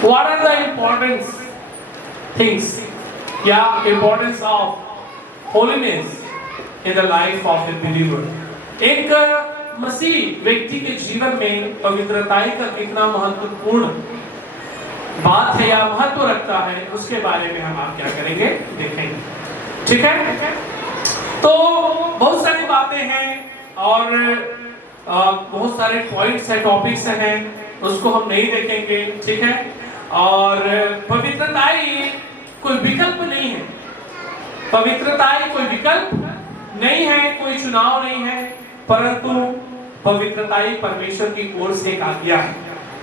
What are the importance things या importance of holiness in the life of a believer? एक मसीह व्यक्ति के जीवन में पवित्रताई का कितना महत्वपूर्ण बात है या महत्व रखता है, उसके बारे में हम आप क्या करेंगे, देखेंगे। ठीक है, तो बहुत सारी बातें हैं और बहुत सारे पॉइंट्स है, टॉपिक्स हैं, उसको हम नहीं देखेंगे। ठीक है, और पवित्रताई कोई विकल्प नहीं है, पवित्रताई कोई विकल्प नहीं है, कोई चुनाव नहीं है, परंतु पवित्रताई परमेश्वर की ओर से एक आज्ञा है।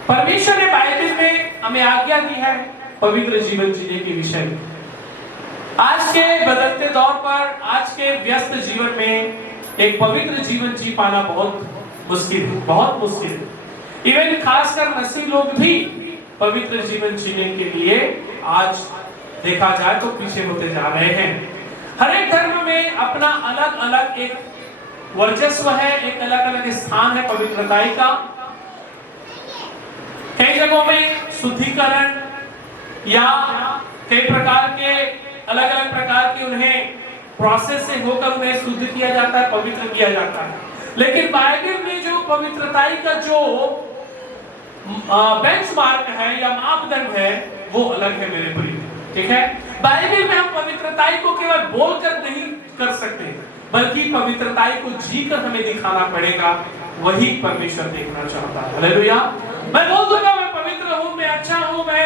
परमेश्वर ने बाइबल में हमें आज्ञा दी है पवित्र जीवन जीने के विषय में। आज के बदलते दौर पर, आज के व्यस्त जीवन में एक पवित्र जीवन जी पाना बहुत मुश्किल है, बहुत मुश्किल है। इवन खासकर मसीह लोग भी पवित्र जीवन जीने के लिए आज देखा जाए तो पीछे होते जा रहे हैं। हर एक धर्म में अपना अलग अलग एक वर्चस्व है, एक अलग अलग स्थान है पवित्रताई का। कई जगहों में शुद्धिकरण या कई प्रकार के अलग अलग प्रकार के उन्हें प्रोसेस से होकर उन्हें शुद्ध किया जाता है, पवित्र किया जाता है। लेकिन बाइबल में जो पवित्रताई का जो बेंचमार्क है या मापदंड है वो अलग है मेरे प्रिय। ठीक है, बाइबल में हम पवित्रताई को केवल बोलकर नहीं कर सकते, बल्कि पवित्रताई को जीकर हमें दिखाना पड़ेगा। वही परमेश्वर देखना चाहता है। हालेलुया। मैं बोल दूंगा मैं पवित्र हूँ, मैं अच्छा हूँ, मैं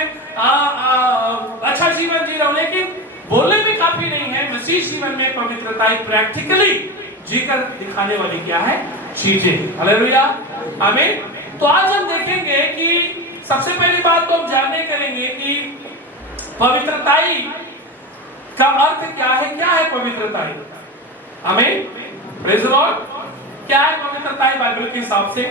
अच्छा जीवन जी रहा हूँ, लेकिन बोलने में काफी नहीं है। मसीह जीवन में पवित्रताई प्रैक्टिकली जीकर दिखाने वाली क्या है, चीजें। हालेलुया, आमीन। तो आज हम देखेंगे कि सबसे पहली बात तो हम जानने करेंगे कि पवित्रताई का अर्थ क्या है पवित्रताई। आमीन, प्रेज़ द लॉर्ड। क्या है पवित्रताई बाइबल के हिसाब से?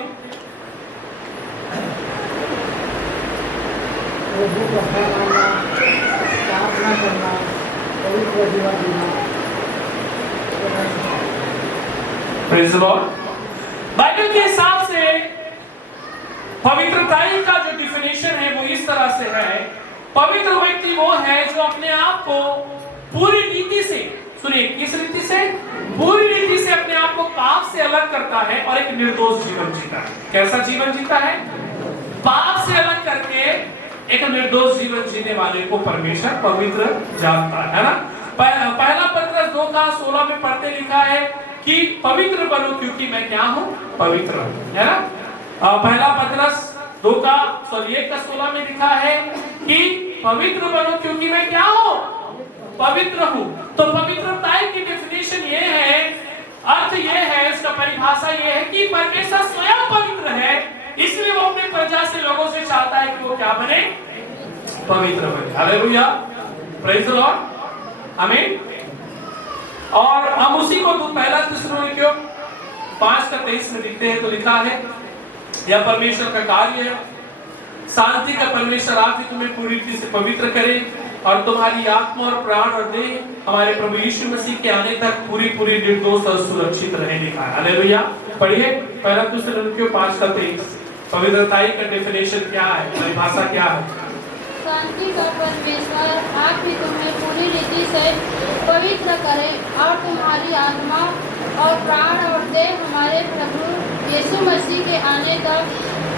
Praise the Lord. बाइबल के हिसाब से पवित्रताई का जो डिफिनेशन है वो इस तरह से है, पवित्र व्यक्ति वो है जो अपने आप को पूरी रीति से, सुनिए किस रीति से, पूरी रीति से अपने आप को पाप से अलग करता है और एक निर्दोष जीवन जीता है। कैसा जीवन जीता है? पाप से अलग करके एक निर्दोष जीवन जीने वाले को परमेश्वर पवित्र जानता है ना। पहला पत्रस 2:16 में पढ़ते लिखा है कि पवित्र बनो क्योंकि मैं क्या हूँ, पवित्र हूँ, है ना। पहला पत्रस 1:16 में लिखा है कि पवित्र बनो क्योंकि मैं क्या हूँ, पवित्र हूँ। तो पवित्रताई की डेफिनेशन ये है, अर्थ ये है, इसका परिभाषा ये है कि परमेश्वर स्वयं पवित्र है, इसलिए वो अपने प्रजा से, लोगों से चाहता है कि वो क्या बने, पवित्र बने। हालेलुया, प्रेज़ द लॉर्ड, आमीन। और हम उसी को पहला थिस्सलुनीकियों 5:23 में लिखते हैं तो लिखा है, यह परमेश्वर का कार्य है, शांति का परमेश्वर आप ही तुम्हें पूरी रीति से पवित्र करे और तुम्हारी आत्मा और प्राण और देह हमारे प्रभु यीशु मसीह के आने तक पूरी निर्दोष और सुरक्षित रहे, लिखा है। हालेलुया। पढ़िए पहला थिस्सलुनीकियों 5:23। पवित्रताई का डेफिनेशन क्या है, परिभाषा क्या है? शांति का परमेश्वर आप ही तुम्हें पूरी रीति से पवित्र करे और तुम्हारी आत्मा और प्राण और देह हमारे प्रभु यीशु मसीह के आने तक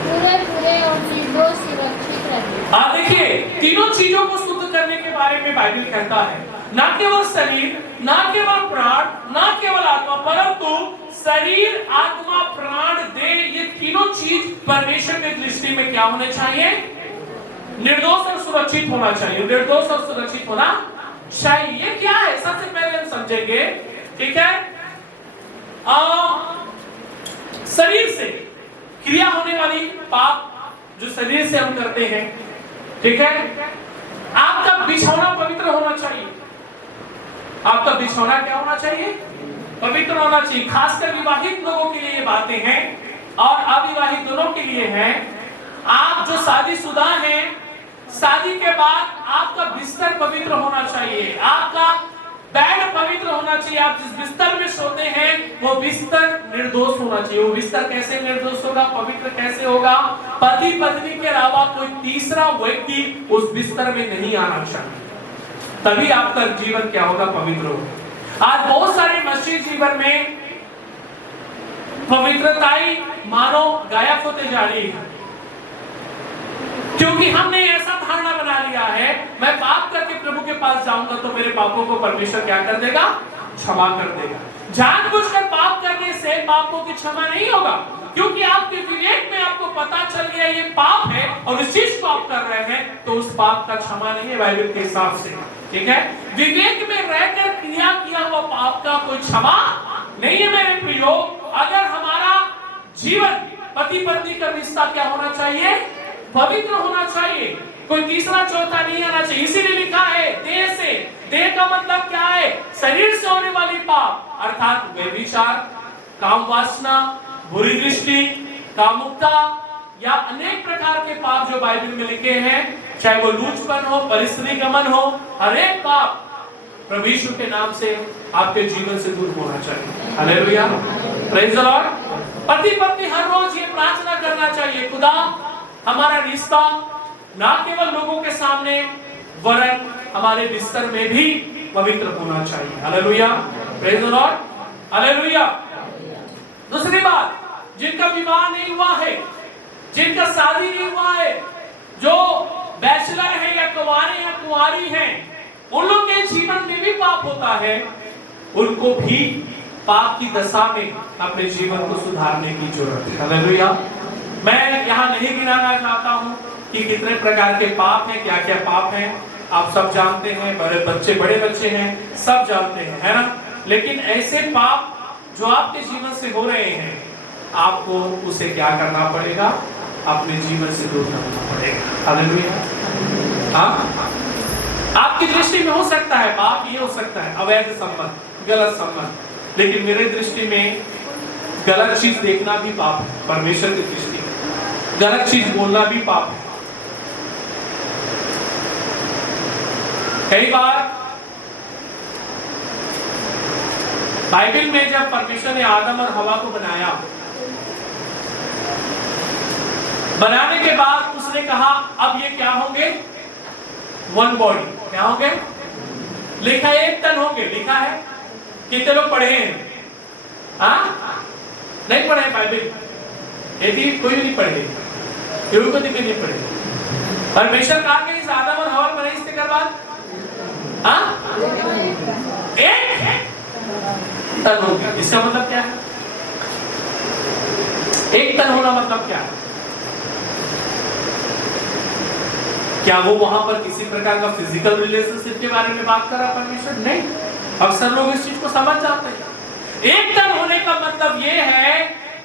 पूरे और निर्दोष सुरक्षित रहे। देखिए तीनों चीजों को शुद्ध करने के बारे में बाइबल कहता है, ना केवल शरीर, ना केवल प्राण, ना केवल आत्मा, परंतु शरीर, आत्मा, प्राण, देह, ये तीनों चीज परमेश्वर की दृष्टि में क्या होने चाहिए, निर्दोष और सुरक्षित होना चाहिए। निर्दोष और सुरक्षित होना चाहिए। ये क्या है, सबसे पहले हम समझेंगे। ठीक है, शरीर से क्रिया होने वाली पाप जो शरीर से हम करते हैं, ठीक है। आपका बिछौना पवित्र होना चाहिए। आपका बिछौना क्या होना चाहिए, पवित्र होना चाहिए। खासकर विवाहित लोगों के लिए ये बातें हैं और अविवाहित दोनों के लिए हैं। आप जो शादीशुदा हैं, शादी के बाद आपका बिस्तर पवित्र होना चाहिए, आपका बेड पवित्र होना चाहिए। आप जिस बिस्तर में सोते हैं वो बिस्तर निर्दोष होना चाहिए। वो बिस्तर कैसे निर्दोष होगा, पवित्र कैसे होगा? पति पत्नी के अलावा कोई तीसरा व्यक्ति उस बिस्तर में नहीं आना चाहिए, तभी आपका जीवन क्या होगा, पवित्र होगा। आज बहुत सारे मसीह जीवन में पवित्रताई मानो गायब होते जा रही है, क्योंकि हमने ऐसा धारणा बना लिया है, मैं पाप करके प्रभु के पास जाऊंगा तो मेरे पापों को परमेश्वर क्या कर देगा, क्षमा कर देगा। जानबूझकर पाप करने से पापों की क्षमा नहीं होगा, क्योंकि आपके विवेक में आपको पता चल गया ये पाप है और इस चीज को आप कर रहे हैं, तो उस पाप का क्षमा नहीं है बाइबल के हिसाब से। ठीक है, विवेक में रहकर क्रिया किया हुआ पाप का कोई क्षमा नहीं है मेरे प्रियो। अगर हमारा जीवन पति पत्नी का रिश्ता क्या होना चाहिए, पवित्र होना चाहिए, कोई तीसरा चौथा नहीं आना चाहिए। इसीलिए लिखा है देह से, देह का मतलब क्या है, शरीर से होने वाली पाप, अर्थात व्यभिचार, काम वासना, बुरी दृष्टि, कामुकता या अनेक प्रकार के पाप जो बाइबल में लिखे हैं, चाहे वो लूचपन हो, परिस्थिति गमन हो, हर एक पाप प्रभु यीशु के नाम से आपके जीवन से दूर होना चाहिए। Hallelujah, praise the Lord. पति पत्नी हर रोज ये प्रार्थना करना चाहिए, खुदा हमारा रिश्ता ना केवल लोगों के सामने वरन हमारे बिस्तर में भी पवित्र होना चाहिए। Hallelujah, praise the Lord, hallelujah. दूसरी बात, जिनका विवाह नहीं हुआ है, जिनका शादी नहीं हुआ है, जो बैचलर है या कुंवारे या कुंवारी हैं, उन लोग के जीवन में भी पाप होता है, उनको भी पाप की दशा में अपने जीवन को सुधारने की जरूरत है। हालेलुया। मैं यहाँ नहीं गिनाना चाहता हूँ कि कितने प्रकार के पाप हैं, क्या क्या पाप हैं, आप सब जानते हैं, बड़े बच्चे हैं, सब जानते हैं, है ना। लेकिन ऐसे पाप जो आपके जीवन से हो रहे हैं, आपको उसे क्या करना पड़ेगा, अपने जीवन से दूर करना पड़ेगा। हालेलुया। हाँ, आपकी दृष्टि में हो सकता है पाप, ये हो सकता है अवैध संबंध, गलत संबंध, लेकिन मेरे दृष्टि में गलत चीज देखना भी पाप है। परमेश्वर की दृष्टि में गलत चीज बोलना भी पाप है। कई बार बाइबल में जब परमेश्वर ने आदम और हवा को बनाने के बाद उसने कहा अब ये क्या होंगे, वन बॉडी, क्या होंगे, लिखा है एक तन होंगे, लिखा है। कितने लोग पढ़े हैं? हाँ, नहीं पढ़े बाइबल, यदि कोई भी नहीं पढ़े, केवल को दिखे नहीं पढ़े। परमेश्वर कहा कि इस आदम और हवा बने इसके बाद हाँ एक तन होंगे। इसका मतलब क्या है, एक तन होना मतलब क्या है? क्या वो वहां पर किसी प्रकार का फिजिकल रिलेशनशिप के बारे में बात कर रहा परमेश्वर? नहीं, अक्सर लोग इस चीज को समझ जाते हैं। एक तन होने का मतलब ये है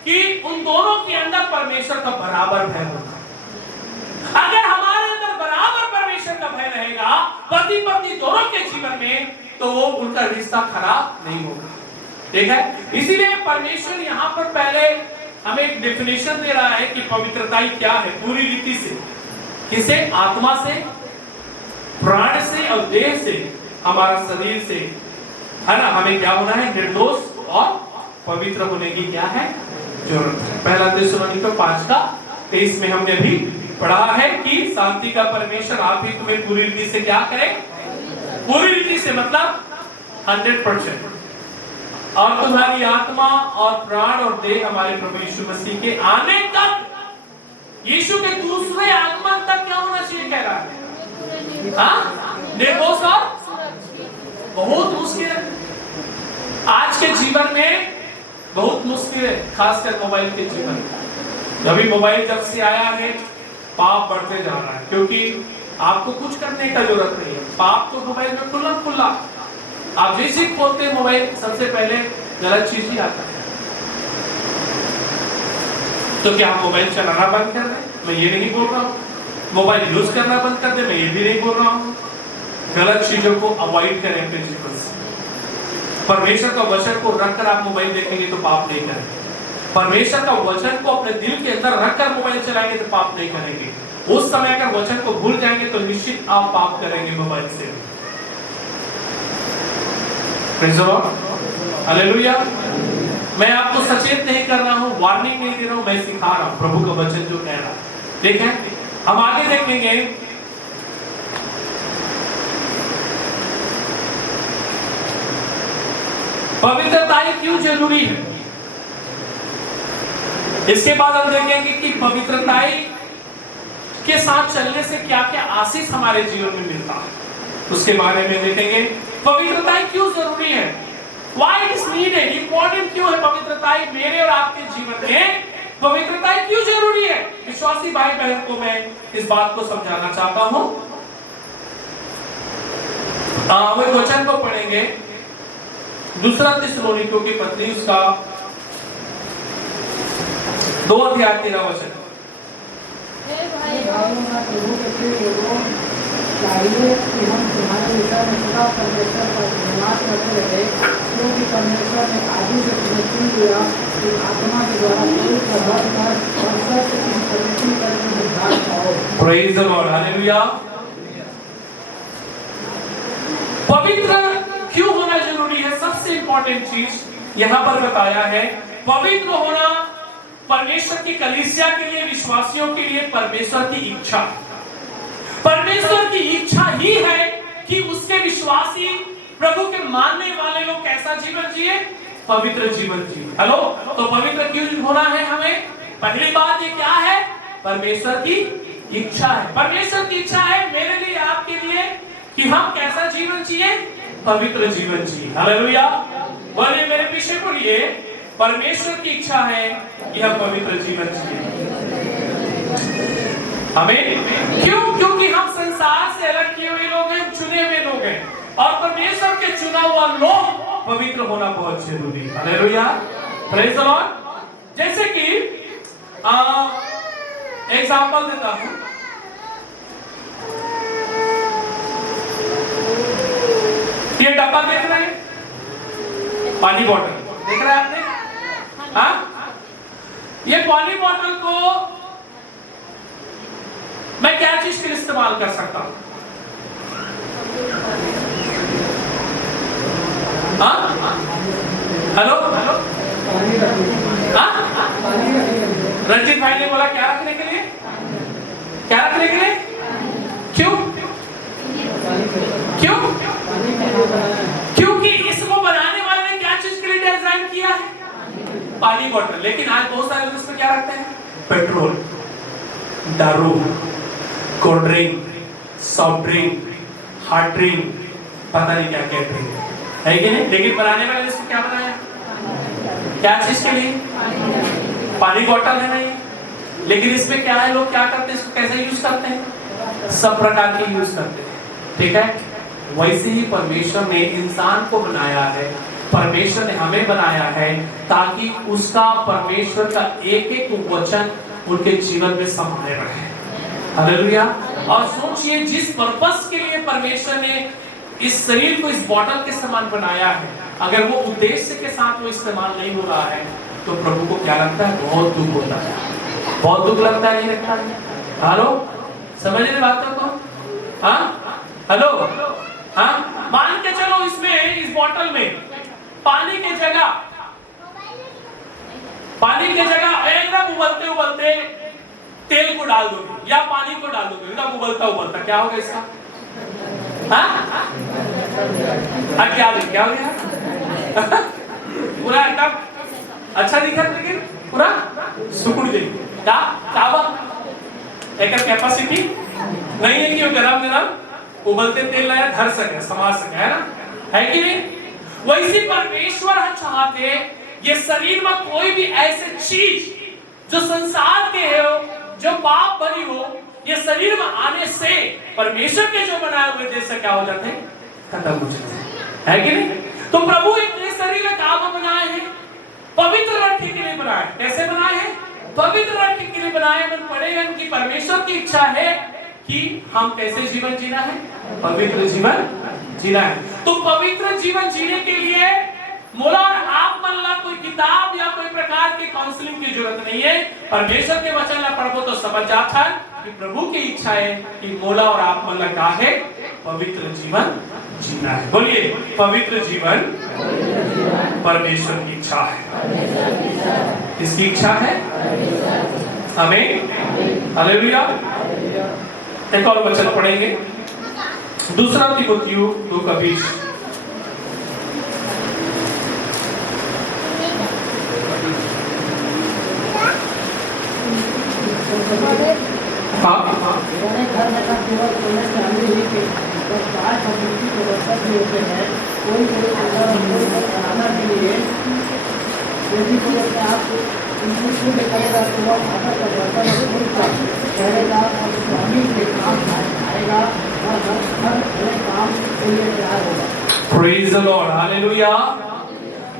कि उन दोनों के अंदर परमेश्वर का बराबर भय होगा। अगर हमारे अंदर बराबर परमेश्वर का भय रहेगा पति पत्नी दोनों के जीवन में, तो वो उनका रिश्ता खराब नहीं होगा। ठीक है, इसीलिए परमेश्वर यहाँ पर पहले हमें एक डेफिनेशन दे रहा है कि पवित्रता क्या है, पूरी रीति से, किसे, आत्मा से, प्राण से और देह से, हमारा शरीर से, है ना। हमें क्या होना है, निर्दोष और पवित्र होने की क्या है, जरूरत है। पहला थिस्सलुनीकियों 5:23 में हमने भी पढ़ा है कि शांति का परमेश्वर आप ही तुम्हें पूरी रीति से क्या करे, पूरी रीति से मतलब 100%, और तुम्हारी आत्मा और प्राण और देह हमारे प्रभु यीशु मसीह के आने तक, यीशु के दूसरे आगमन तक क्या होना चाहिए कह रहा है, हाँ, निर्दोष और बहुत मुश्किल है आज के जीवन में, बहुत मुश्किल है, खासकर मोबाइल के जीवन में। अभी मोबाइल जब से आया है पाप बढ़ते जा रहा है, क्योंकि आपको कुछ करने का जरूरत नहीं है, पाप तो मोबाइल में खुला। आप जैसे खोलते मोबाइल सबसे पहले गलत चीज ही आता है। तो क्या हम मोबाइल चलाना बंद कर दें? मैं ये नहीं बोल रहा हूँ। मोबाइल यूज करना बंद कर दें? मैं ये भी नहीं बोल रहा हूँ। गलत चीजों को अवॉइड करें अपने जीवन से। परमेश्वर का वचन को रखकर आप मोबाइल देखेंगे तो पाप नहीं करेंगे। परमेश्वर का वचन को अपने दिल के अंदर रखकर मोबाइल चलाएंगे तो पाप नहीं करेंगे। उस समय अगर वचन को भूल जाएंगे तो निश्चित आप पाप करेंगे मोबाइल से। Praise the Lord, hallelujah. मैं आपको सचेत नहीं कर रहा हूं, वार्निंग नहीं दे रहा हूं, मैं सिखा रहा हूं प्रभु का वचन जो कह रहा है। देखें, हम आगे देखेंगे। पवित्रता क्यों जरूरी है। इसके बाद हम देखेंगे कि पवित्रता के साथ चलने से क्या क्या आशीष हमारे जीवन में मिलता है, उसके बारे में देखेंगे। पवित्रता क्यों जरूरी है, Why it is needed, important क्यों है पवित्रता मेरे और आपके जीवन में, पवित्रता क्यों जरूरी है। विश्वासी भाई बहन को मैं इस बात को समझाना चाहता हूं। हम वचन को पढ़ेंगे, दूसरा थिस्सलुनीकियों की पत्री, उसका 2 अध्याय 13 वचन। चाहिए कि हम तुम्हारे विषय में सदा परमेश्वर का धन्यवाद करते रहे, क्योंकि परमेश्वर ने आदि से तुम्हें चुन लिया कि आत्मा के द्वारा पवित्र होकर और सत्य की प्रगति करके उद्धार पाओ। Praise the Lord, hallelujah. पवित्र क्यों होना जरूरी है, सबसे इंपॉर्टेंट चीज यहां पर बताया है। पवित्र होना परमेश्वर की कलीसिया के लिए, विश्वासियों के लिए परमेश्वर की इच्छा, परमेश्वर की इच्छा ही है कि उसके विश्वासी प्रभु के मानने वाले लोग कैसा जीवन जिए, पवित्र जीवन जिए। हेलो, तो पवित्र क्यों होना है हमें, पहली बात ये क्या है, परमेश्वर की इच्छा है। परमेश्वर की इच्छा है मेरे लिए, आपके लिए, कि हम कैसा जीवन जिए, पवित्र जीवन जिए। हालेलुया, बोलिए मेरे पीछे बोलिए, परमेश्वर की इच्छा है कि हम पवित्र जीवन जिए। हमें क्यों, क्योंकि हम संसार से अलग किए हुए लोग हैं, चुने हुए लोग हैं, और परमेश्वर के चुना हुआ लोग पवित्र होना बहुत जरूरी है। Hallelujah, praise the Lord. जैसे कि एग्जांपल देता हूं, ये डब्बा देख रहे हैं, पानी बॉटल देख रहे हैं आपने, हाँ, ये पानी बॉटल को मैं क्या चीज के लिए इस्तेमाल कर सकता हूं, हेलो, रंजीत भाई ने बोला क्या रखने के लिए, क्या रखने के लिए, क्यों, क्यों, क्योंकि इसको बनाने वाले ने क्या चीज के लिए डिजाइन किया है, पानी बॉटल। लेकिन आज बहुत सारे लोग इसमें क्या रखते हैं, पेट्रोल, दारू, cold drink, soft drink, hard drink, पता नहीं क्या क्या ड्रिंक है कि नहीं। लेकिन बनाने वाले ने इसको क्या बनाया, क्या चीज के लिए, पानी बॉटल है नहीं। लेकिन इसमें क्या है, लोग क्या करते हैं, इसको कैसे यूज करते हैं, सब प्रकार के यूज करते हैं, ठीक है। वैसे ही परमेश्वर ने इंसान को बनाया है, परमेश्वर ने हमें बनाया है ताकि उसका, परमेश्वर का एक एक वचन उनके जीवन में समाये रहे। हालेलुया। और सोचिए, जिस पर्पस के लिए परमेश्वर ने इस शरीर को इस बोतल के समान बनाया है, अगर वो उद्देश्य के साथ वो इस्तेमाल नहीं हो रहा है तो प्रभु को क्या लगता है, बहुत दुख होता है, बहुत दुख लगता है, नहीं लगता है। हेलो, समझ रहे बातों को, हाँ, हेलो, हाँ, मान के चलो इसमें, इस बोतल में पानी की जगह एकदम उबलते उबलते तेल को डाल दोगे या पानी को डाल दोगे, एकदम उबलता उबलता, क्या होगा इसका, हाँ, क्या हो गया पूरा एकदम अच्छा दिखा, लेकिन पूरा सुकुड़ गई, क्या एक कैपेसिटी नहीं है कि वो गरम उबलते तेल लाया धर सके, समाज सके, है ना, है कि नहीं। वैसे परमेश्वर हम चाहते ये शरीर में कोई भी ऐसे चीज जो संसार के हो, जो पाप भरी हो, ये शरीर में आने से परमेश्वर के जो बनाए हुए जैसे क्या हो जाते हैं, खत्म हो जाते हैं, है कि नहीं। तो प्रभु इतने शरीर काम बनाए हैं, पवित्र रखने के लिए बनाए। कैसे बनाए हैं, पवित्र रखने के लिए बनाए। मन पड़ेगा कि परमेश्वर की इच्छा है कि हम कैसे जीवन जीना है, पवित्र जीवन जीना है। तो पवित्र जीवन जीने के लिए मोला और आप मन ला कोई किताब या कोई प्रकार की काउंसलिंग की जरूरत नहीं है। परमेश्वर के वचन ला पढ़ो तो समझ जाता है कि प्रभु की इच्छा है कि मोला और आप मन ला का है, पवित्र जीवन जीना है। बोलिए, पवित्र जीवन परमेश्वर की इच्छा है। किसकी इच्छा है? हमें। हालेलुया। एक और वचन पढ़ेंगे, दूसरा तीमुथियुस 2:20। हाँ, घर में का केवल सोने चांदी ही के बस पांच प्रवृत्ति के वर्षक भी होते हैं। कोई अगर बनाना के लिए यदि कोई अपने आप को शुद्ध करेगा तो वह आदर का बर्तन शुद्ध ठहरेगा और स्वामी के काम आएगा और हर भले काम के लिए तैयार होगा। Praise the Lord, hallelujah.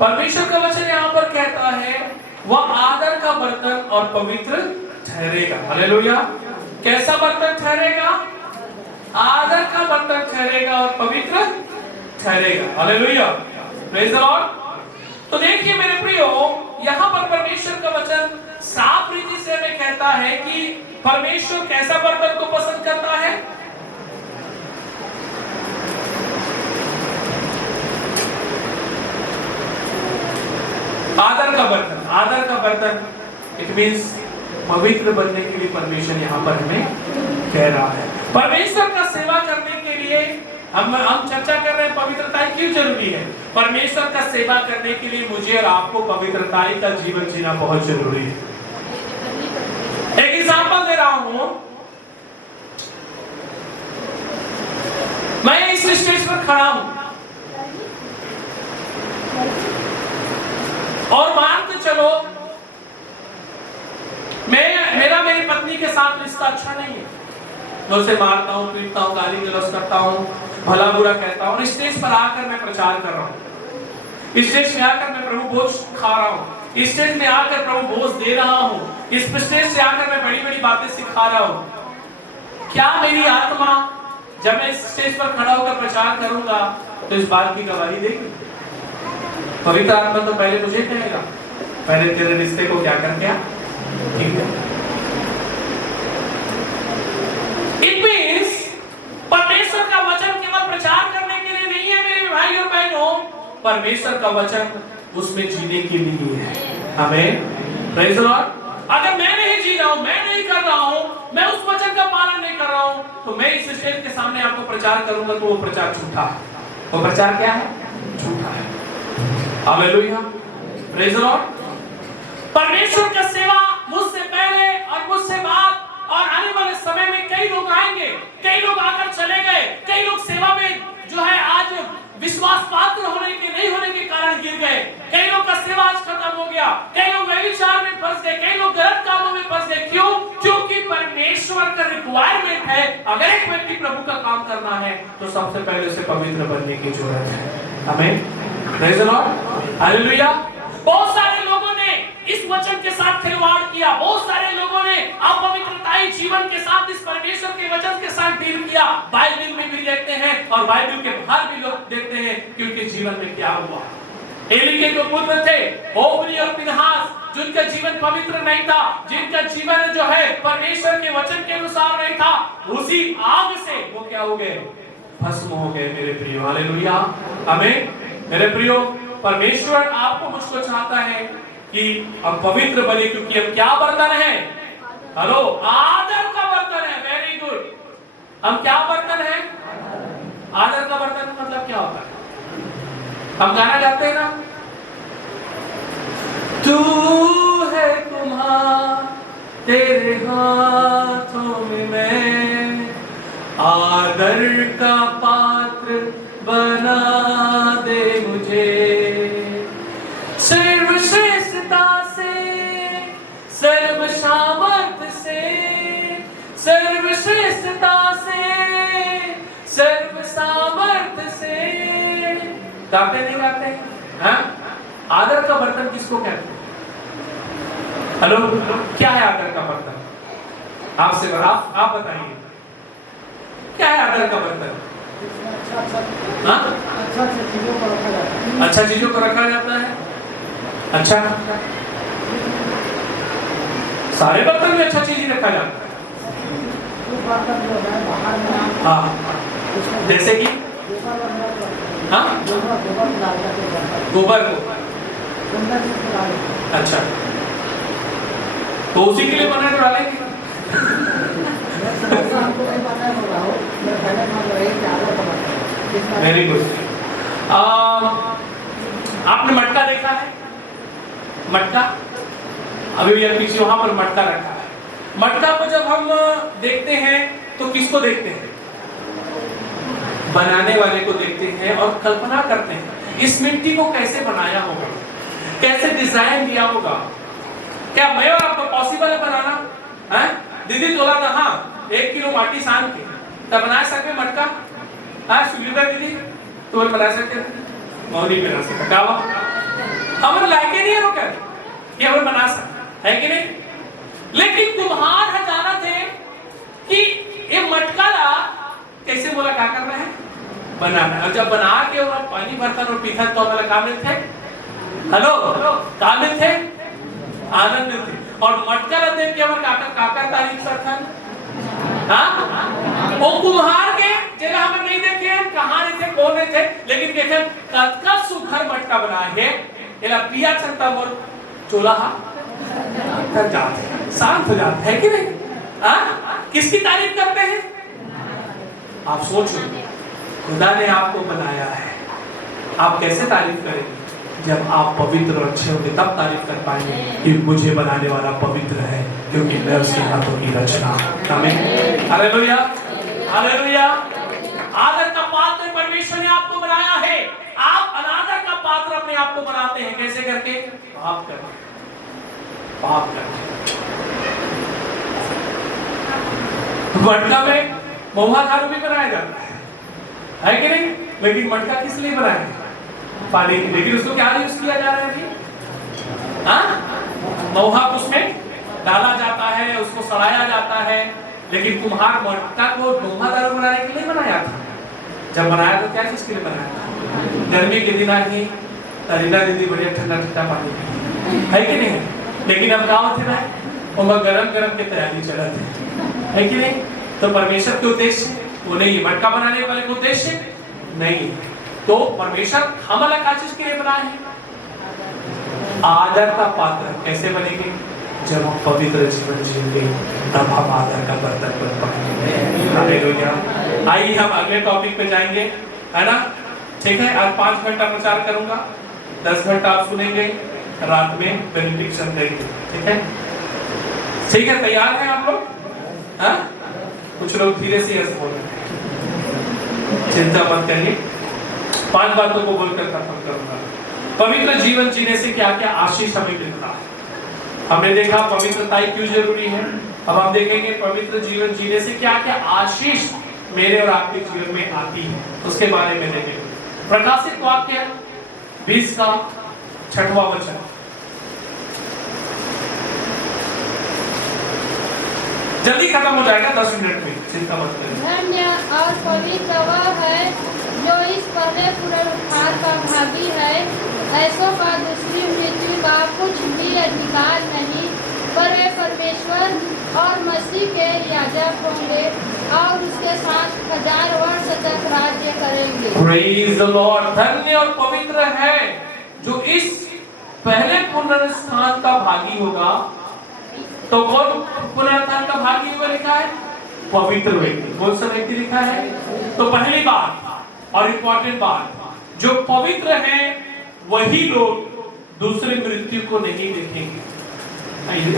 परमेश्वर का वचन यहाँ पर कहता है वह आदर का बर्तन और पवित्र ठहरेगा। हालेलुया। कैसा बर्तन ठहरेगा? आदर का बर्तन ठहरेगा और पवित्र ठहरेगा। Hallelujah, praise the Lord. तो देखिए मेरे प्रियो, यहाँ पर परमेश्वर का वचन साफ रीति से हमें कहता है कि परमेश्वर कैसा बर्तन को पसंद करता है? आदर का बर्तन। आदर का बर्तन इट मींस पवित्र बनने के लिए परमेश्वर यहाँ पर हमें कह रहा है। परमेश्वर का सेवा करने के लिए हम चर्चा कर रहे हैं पवित्रता क्यों जरूरी है। परमेश्वर का सेवा करने के लिए मुझे और आपको पवित्रता का जीवन जीना बहुत जरूरी है। एक एग्जांपल दे रहा हूं, मैं इस स्टेज पर खड़ा हूं और मान के चलो मेरा मेरी पत्नी के साथ रिश्ता अच्छा नहीं है। मैं उसे मारता हूँ, पीटता हूँ, गाली गलौज करता हूँ, भला बुरा कहता हूँ। स्टेज पर आकर मैं प्रचार कर रहा हूँ, स्टेज में आकर मैं प्रभु भोज खा रहा हूँ, स्टेज में आकर प्रभु भोज दे रहा हूँ, इस स्टेज से आकर मैं बड़ी बड़ी बातें सिखा रहा हूँ। क्या मेरी आत्मा जब मैं इस स्टेज पर खड़ा होकर प्रचार करूंगा तो इस बात की गवाही देगी? पवित्र आत्मा तो पहले मुझे कहेगा, पहले तेरे रिश्ते को क्या कर गया, ठीक है। इट मींस परमेश्वर का वचन केवल प्रचार करने के लिए नहीं है मेरे भाई और बहनों, परमेश्वर का वचन उसमें जीने के लिए है। आमीन, प्रेज द लॉर्ड। अगर मैं नहीं जी रहा हूं, मैं नहीं कर रहा हूं, मैं उस वचन का पालन नहीं कर रहा हूं, तो मैं इस स्टेज के सामने आपको प्रचार करूंगा तो वो प्रचार झूठा है। वो प्रचार क्या है? झूठा है। Hallelujah, praise the Lord. परमेश्वर का सेवा मुझसे पहले और मुझसे बाद और आने वाले समय में कई लोग आएंगे, कई लोग आकर चले गए, कई लोग सेवा में जो है आज विश्वास पात्र होने के नहीं होने के कारण गिर गए, कई लोग का सेवा आज खत्म हो गया, कई लोग व्यभिचार में फंस गए, कई लोग गलत कामों में फंस गए। क्यों? क्योंकि परमेश्वर का रिक्वायरमेंट है, अगर एक व्यक्ति प्रभु का काम करना है तो सबसे पहले उसे पवित्र बनने की जरूरत है। आमीन, प्रेज द लॉर्ड, हालेलुया। बहुत सारे लोगों ने इस वचन के साथ खिलवाड़ किया, बहुत सारे लोगों ने अपवित्रताई जीवन के साथ इस परमेश्वर के वचन के साथ डील किया। बाइबल में भी देखते हैं और बाइबल के बाहर भी लोग देखते हैं कि उनके जीवन में क्या हुआ। एली के जो पुत्र थे होप्नी और फिनहास, जिनका जीवन पवित्र नहीं था, जिनका जीवन जो है परमेश्वर के वचन के अनुसार नहीं था, उसी आग से वो क्या हो गए? भस्म हो गए मेरे प्रियो। हालेलुया, आमीन। मेरे प्रियो, परमेश्वर आपको मुझको चाहता है कि हम पवित्र बने, क्योंकि हम क्या बर्तन है? हेलो, आदर का बर्तन है। Very good. हम क्या बर्तन है? आदर का बर्तन मतलब क्या होता है? हम गाना गाते हैं ना, तू है कुम्हार, तेरे हाथों में मैं आदर का पात्र बना दे मुझे, सर्वश्रेष्ठता से, सर्व सामर्थ से, सर्वश्रेष्ठता से, सर्व सामर्थ से। गाते नहीं गाते? हाँ? आदर का बर्तन किसको कहते हैं? हेलो, क्या है आदर का बर्तन? आपसे आप बताइए, क्या है आदर का बर्तन? अच्छा चीजों को रखा जाता है। अच्छा, सारे बर्तन में अच्छा चीज ही रखा जाता है। हाँ, जैसे कि गोबर वगैरह को- हाँ गोबर डाल करके बनता है। गोबर को, गंदा चीज को डाल देते हैं। अच्छा तो उसी के लिए बना तो डालेंगे। ऐसा हमको नहीं पता है होगा हो, मैं पहले मान रही कि आधा पता है। किसका- वेरी गुड। आपने मटका देखा है? मटका अभी भी पीछे वहां पर मटका रखा है। मटका को जब हम देखते हैं तो किसको देखते हैं? बनाने वाले को देखते हैं और कल्पना करते हैं इस मिट्टी को कैसे बनाया होगा, कैसे डिजाइन दिया होगा। क्या मैं और आपको पॉसिबल है बनाना है? दीदी तोला था हाँ 1 किलो माटी सान के तब बना सकते मटका। हाँ सुविधा दीदी तो बना सकते मौनी बना सकते क्या हमारे लायके नहीं है वो कर ये हम बना सकते है कि नहीं। लेकिन कुम्हार हजाना थे कि ये मटका ला कैसे बोला क्या करना है बनाना, और जब बना के वो पानी भरता और पीता तो हमारा काम थे हेलो काम थे आनंद थे। और मटका ला देख के हमारे काका काका तारीफ करता हाँ वो कुम्हार के जगह हम नहीं देखे कहां नहीं थे कौन नहीं थे, लेकिन देखे कतका सुघर मटका बनाए है एला पिया चलता मोर चोला कर जाते शांत हो जाते है कि नहीं। हाँ किसकी तारीफ करते हैं? आप सोचो खुदा ने आपको बनाया है, आप कैसे तारीफ करेंगे? जब आप पवित्र और अच्छे होंगे तब तारीफ कर पाएंगे कि मुझे बनाने वाला पवित्र है क्योंकि मैं उसके हाथों की रचना। आमीन हालेलुया हालेलुया। आदर का पात्र परमेश्वर ने आपको बनाया है, आप अनादर का पात्र अपने आप को बनाते हैं। कैसे करके? पाप करके पाप करके। मटका में महुआ दारू भी बनाया जाता है कि नहीं? लेकिन मटका किस लिए बनाया? पानी की। लेकिन उसको क्या यूज किया जा रहा है जी? हाँ महुआ उसमें डाला जाता है, उसको सड़ाया जाता है। लेकिन कुम्हार मटका को महुआ दारू बनाने के लिए बनाया था। जब बनाया तो क्या चीज के लिए बनाया था? गर्मी के दिन ही तरीना दीदी बढ़िया ठंडा ठंडा पानी है कि नहीं। लेकिन अब क्या होते ना वो गरम गरम की तैयारी चला है कि नहीं। तो परमेश्वर के उद्देश्य वो नहीं, मटका बनाने वाले का उद्देश्य नहीं। तो परमेश्वर हम अलग का चीज के लिए बनाए हैं। आदर का पात्र कैसे बनेंगे? जब हम पवित्र जीवन जिएंगे तब हम आदर का बर्तन बन पाएंगे। हालेलुया। आइए हम अगले टॉपिक पे जाएंगे है ना। ठीक है आज 5 घंटा प्रचार करूंगा, 10 घंटा आप सुनेंगे, रात में बेनिडिक्शन देंगे। ठीक है तैयार हैं आप लोग? हाँ कुछ लोग धीरे से ऐसे बोल रहे हैं, चिंता मत करिए। 5 बातों को बोलकर खत्म करूंगा। पवित्र जीवन जीने से क्या क्या आशीष हमें मिलता है। हमने देखा पवित्रता क्यों जरूरी है। अब हम देखेंगे पवित्र जीवन जीने से क्या क्या आशीष मेरे और आपके जीवन में आती है, उसके बारे में देखेंगे। प्रकाशित वाक्य 20 का 6वां वचन। जल्दी खत्म हो जाएगा 10 मिनट में, चिंता मत करिए। धन्य और पवित्र वह है जो इस पहले पुनरुत्थान का भागी है। ऐसों का दूसरी मृत्यु का कुछ भी अधिकार नहीं, पर वे परमेश्वर और मसीह के याजक होंगे और उसके साथ 1000 वर्ष तक राज्य करेंगे। Praise the Lord। धन्य और पवित्र है जो इस पहले पुनरुत्थान का भागी होगा। तो कौन पुनरुत्थान का भागी होगा लिखा है? पवित्र व्यक्ति। कौन सा व्यक्ति लिखा है? तो पहली बात और इम्पोर्टेंट बात, जो पवित्र है वही लोग दूसरे मृत्यु को नहीं देखेंगे।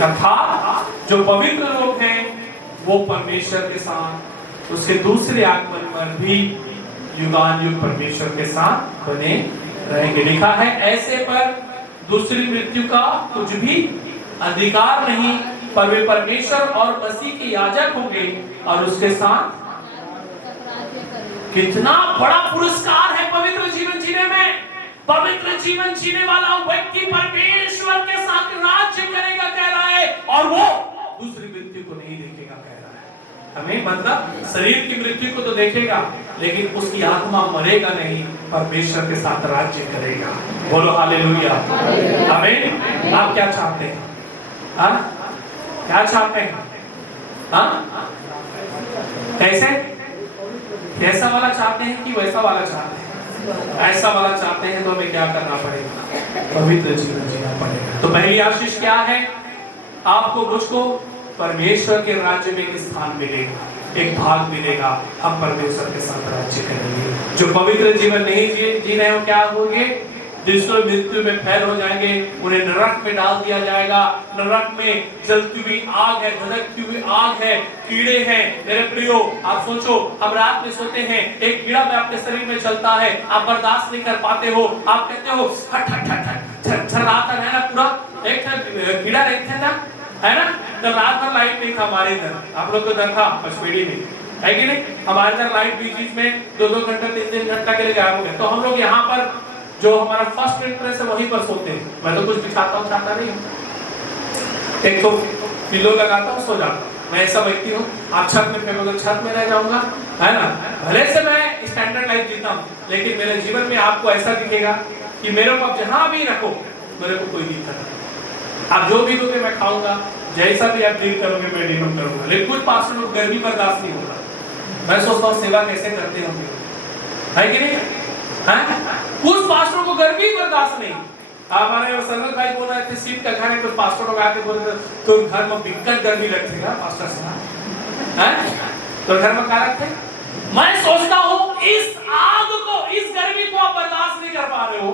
अर्थात जो पवित्र लोग हैं वो परमेश्वर के साथ उसके दूसरे आगमन पर भी युगान युग परमेश्वर के साथ बने रहेंगे। लिखा है ऐसे पर दूसरी मृत्यु का कुछ भी अधिकार नहीं, पर वे परमेश्वर और मसीह के याजक होंगे और उसके साथ। कितना बड़ा पुरस्कार है पवित्र जीवन जीने में। पवित्र जीवन जीने वाला व्यक्ति परमेश्वर के साथ राज्य करेगा कह रहा है, और वो दूसरी मृत्यु को नहीं देखेगा कह रहा है। हमें मतलब शरीर की मृत्यु को तो देखेगा लेकिन उसकी आत्मा मरेगा नहीं, परमेश्वर के साथ राज्य करेगा। बोलो हालेलुया। आमीन। आप क्या चाहते हैं? हाँ क्या चाहते हैं? हाँ कैसे? कैसा वाला चाहते हैं कि वैसा वाला चाहते हैं? ऐसा वाला चाहते हैं तो हमें क्या करना पड़ेगा? पवित्र जीवन जीना पड़ेगा। तो पहली आशीष क्या है? आपको मुझको परमेश्वर के राज्य में एक स्थान मिलेगा, एक भाग मिलेगा। हम परमेश्वर के साथ राज्य करेंगे। जो पवित्र जीवन नहीं जी रहे हो, क्या होंगे? जिसको मृत्यु में फैल हो जाएंगे, उन्हें नरक में डाल दिया जाएगा। नरक में जलती हुई आग है, धधकती हुई आग है, कीड़े हैं। मेरे प्रियो, आप सोचो, हम रात में सोते हैं, एक कीड़ा में अपने शरीर में चलता है, आप बर्दाश्त नहीं कर पाते हो, आप कहते हो हट हट हट हट, रात है ना, पूरा एक कीड़ा रहते था, है ना? तो रात भर लाइट नहीं था हमारे इधर, आप लोग को इधर था पचपेड़ी में, है कि नहीं? हमारे इधर लाइट बीच में 2-2 घंटा 3-3 घंटा के लिए गायब हो गया। तो हम लोग यहाँ पर जो हमारा फर्स्ट इंटरेस्ट है वहीं पर सोते हैं। मैं तो कुछ बिछाता हूँ, चाहता नहीं हूँ, एक तो पिलो लगाता हूँ, सो जाता हूँ। मैं ऐसा व्यक्ति हूँ। आप छत में फेंकोगे, छत में रह जाऊंगा, है ना? भले से मैं स्टैंडर्ड लाइफ जीता हूँ, लेकिन मेरे जीवन में आपको ऐसा दिखेगा कि मेरे को आप जहाँ भी रखो, मेरे को कोई दिक्कत नहीं। आप जो भी दोगे मैं खाऊंगा, जैसा भी आप डील करोगे मैं डील करूंगा। लेकिन कुछ पास्टर लोग गर्मी बर्दाश्त नहीं होगा। मैं सोचता हूँ सेवा कैसे करते होंगे, है कि नहीं? है? कुछ पास्टरों को गर्मी बर्दाश्त नहीं। हमारे सरल भाई बोल रहे थे, सीट का घर है, कुछ पास्टर लोग आके बोल रहे थे तो घर में बिकट गर्मी लगती है पास्टर साहब, है? तो घर में क्या रखते? मैं सोचता हूँ इस आग को, इस गर्मी को आप बर्दाश्त नहीं कर पा रहे हो,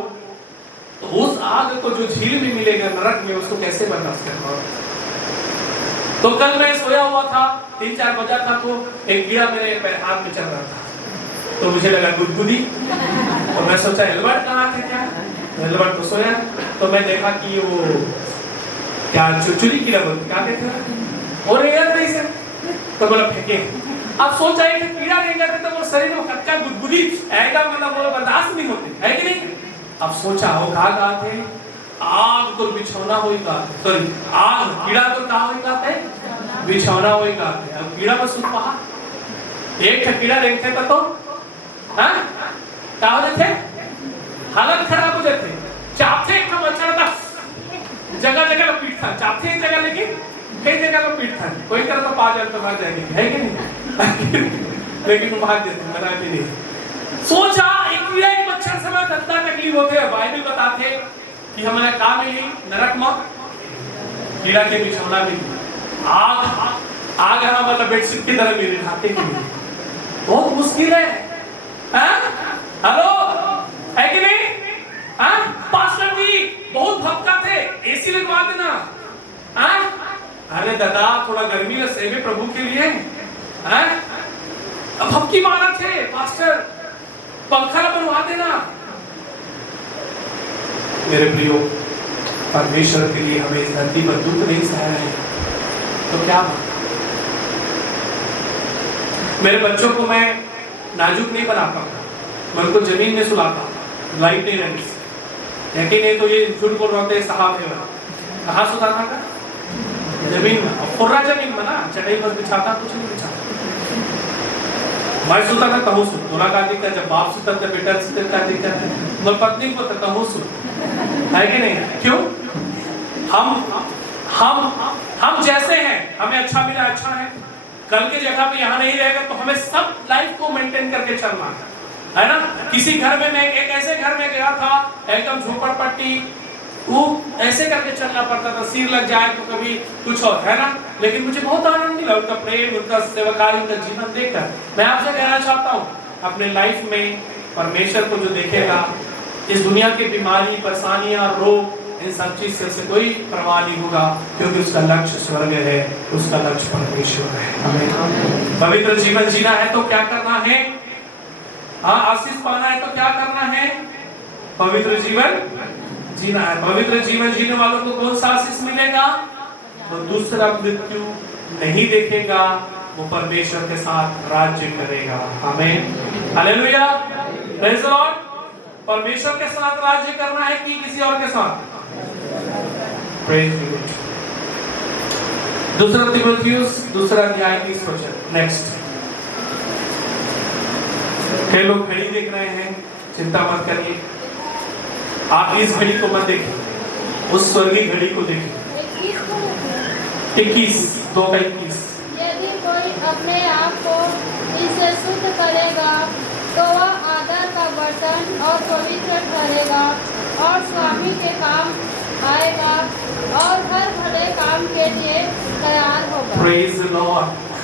तो उस आग को जो झील में मिलेगा नरक में, उसको कैसे बर्दाश्त कर पाओगे? तो कल मैं सोया हुआ था, 3-4 बजा था, तो एक कीड़ा मेरे हाथ में चल रहा था, तो मुझे लगा गुदगुदी, और मैं सोचा एल्बर्ट कहाँ थे क्या? एल्बर्ट तो सोया, तो मैं देखा कि वो क्या चुचुरी कीड़ा बोलते, क्या कहते हैं, और याद नहीं सर, तो बोला फेंके। अब सोचा है कि कीड़ा नहीं करते तो वो शरीर में कच्चा गुदगुदी ऐसा मतलब वो बर्दाश्त नहीं होते, है कि नहीं? अब सोचा वो कहा थे, आग तो बिछौना होगा, सॉरी आग कीड़ा तो कहा होगा थे, बिछौना होगा। अब कीड़ा में सुन पहा, एक कीड़ा देखते तो हाँ क्या हो जाते, हालत खराब हो जाते। चाहते एक मच्छर था, जगह जगह पीट था, चाहते एक जगह लेकिन कई जगह पीट था, कोई तरह तो पा जाए तो मर जाएंगे, है कि नहीं? लेकिन तुम भाग देते, मरा भी नहीं। सोचा एक कीड़ा एक मच्छर से मैं कितना तकलीफ होते हैं। बाइबल बताते कि हमारा काम मिली नरक में कीड़ा के बिछौना भी, आग आग है मतलब बेडशीट की तरह मेरे ढाके की, बहुत मुश्किल है। हेलो, है कि नहीं? पास्टर जी बहुत भक्का थे, एसी लगवा देना। अरे दादा थोड़ा गर्मी में सेवे प्रभु के लिए, अब भक्की मारा थे पास्टर, पंखा बनवा देना। मेरे प्रियो, परमेश्वर के लिए हमें इस धरती पर दुख नहीं सह रहे, तो क्या? मेरे बच्चों को मैं नाजुक नहीं बनाता, मैं उनको जमीन में सुलाता, लाइट नहीं रहती, लेकिन नहीं तो ये झूठ बोल रहे साहब है, कहाँ सुधारना का? जमीन में, खुर्रा जमीन में ना, चटाई पर बिछाता, कुछ नहीं बिछाता। मैं सुता था कहूँ सुन, तोला का दिक्कत, जब बाप सुता था बेटा सुता का दिक्कत है, मैं पत्नी को तो कहूँ सुन, है कि नहीं? क्यों? हम जैसे हैं, हमें अच्छा मिला अच्छा है, कल की जगह पे यहाँ नहीं रहेगा, तो हमें सब लाइफ को मेंटेन करके चलना है ना? किसी घर में मैं एक ऐसे घर में गया था, एकदम झोपड़पट्टी, वो ऐसे करके चलना पड़ता था, सिर लग जाए तो कभी कुछ और, है ना? लेकिन मुझे बहुत आनंद मिला उनका प्रेम, उनका सेवकाई, उनका जीवन देखकर। मैं आपसे कहना चाहता हूँ, अपने लाइफ में परमेश्वर को जो देखेगा, इस दुनिया की बीमारी, परेशानियां, रोग, इन सब चीज से कोई परवाह नहीं होगा, क्योंकि उसका लक्ष्य स्वर्ग है, उसका लक्ष्य परमेश्वर है। हमें पवित्र जीवन जीना है तो क्या करना है? आशीष पाना है तो क्या करना है? पवित्र जीवन जीना है। पवित्र जीवन जीने वालों को कौन सा आशीष मिलेगा? वो दूसरा मृत्यु नहीं देखेगा, वो परमेश्वर के साथ राज्य करेगा। आमीन, हालेलुया, प्रेज़ द लॉर्ड। परमेश्वर के साथ राज्य करना है कि किसी और के साथ? Praise God. दूसरा तीमुथियुस दूसरा अध्याय 30 वचन। नेक्स्ट। कई लोग घड़ी देख रहे हैं, चिंता मत करिए, आप इस घड़ी को मत देखिए, उस स्वर्गीय घड़ी को देखिए। 21 2 का 21। यदि कोई अपने आप को इस उसे शुद्ध करेगा तो वह आदर का बर्तन और पवित्र ठहरेगा और स्वामी के काम आएगा और हर भले काम के लिए तैयार होगा। Praise the Lord.